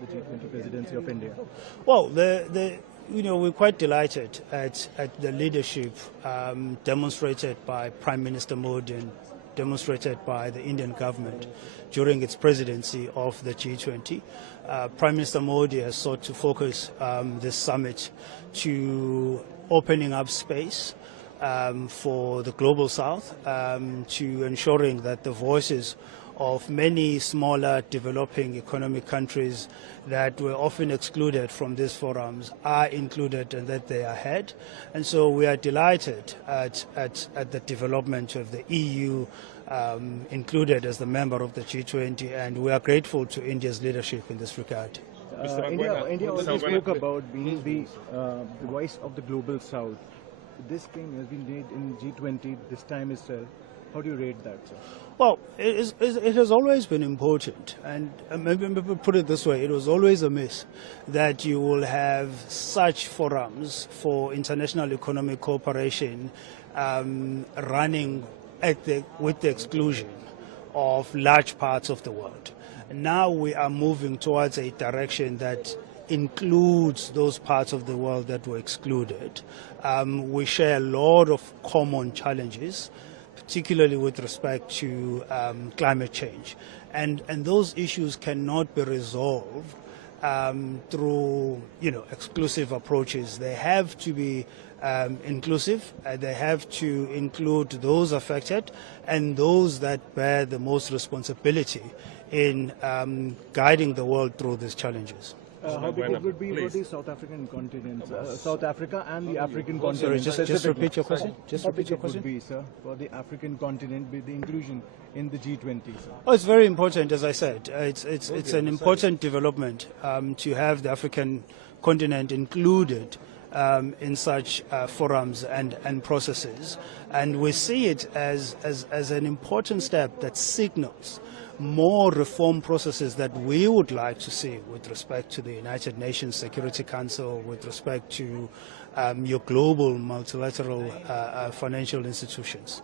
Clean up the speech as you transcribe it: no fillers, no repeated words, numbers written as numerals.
the G20 presidency of India? Well, we're quite delighted at the leadership demonstrated by Prime Minister Modi and demonstrated by the Indian government during its presidency of the G20. Prime Minister Modi has sought to focus this summit to opening up space for the global south, to ensuring that the voices of many smaller developing economic countries that were often excluded from these forums are included and that they are heard. And so we are delighted at the development of the EU included as the member of the G20, and we are grateful to India's leadership in this regard. India always spoke about being the voice of the global south. This claim has been made in G20 this time itself. How do you rate that, sir? Well, it has always been important, and maybe put it this way, it was always a myth that you will have such forums for international economic cooperation running with the exclusion of large parts of the world. Now we are moving towards a direction that includes those parts of the world that were excluded. We share a lot of common challenges, particularly with respect to climate change. And those issues cannot be resolved through exclusive approaches. They have to be inclusive. They have to include those affected and those that bear the most responsibility in guiding the world through these challenges. How big it would be for the South African continent, South Africa and the African continent? Sorry, just repeat your question. Just repeat your question. How big it would be, sir, for the African continent with the inclusion in the G20, sir? Oh, it's very important, as I said. It's an important development to have the African continent included in such forums and processes, and we see it as an important step that signals more reform processes that we would like to see with respect to the United Nations Security Council, with respect to your global multilateral financial institutions.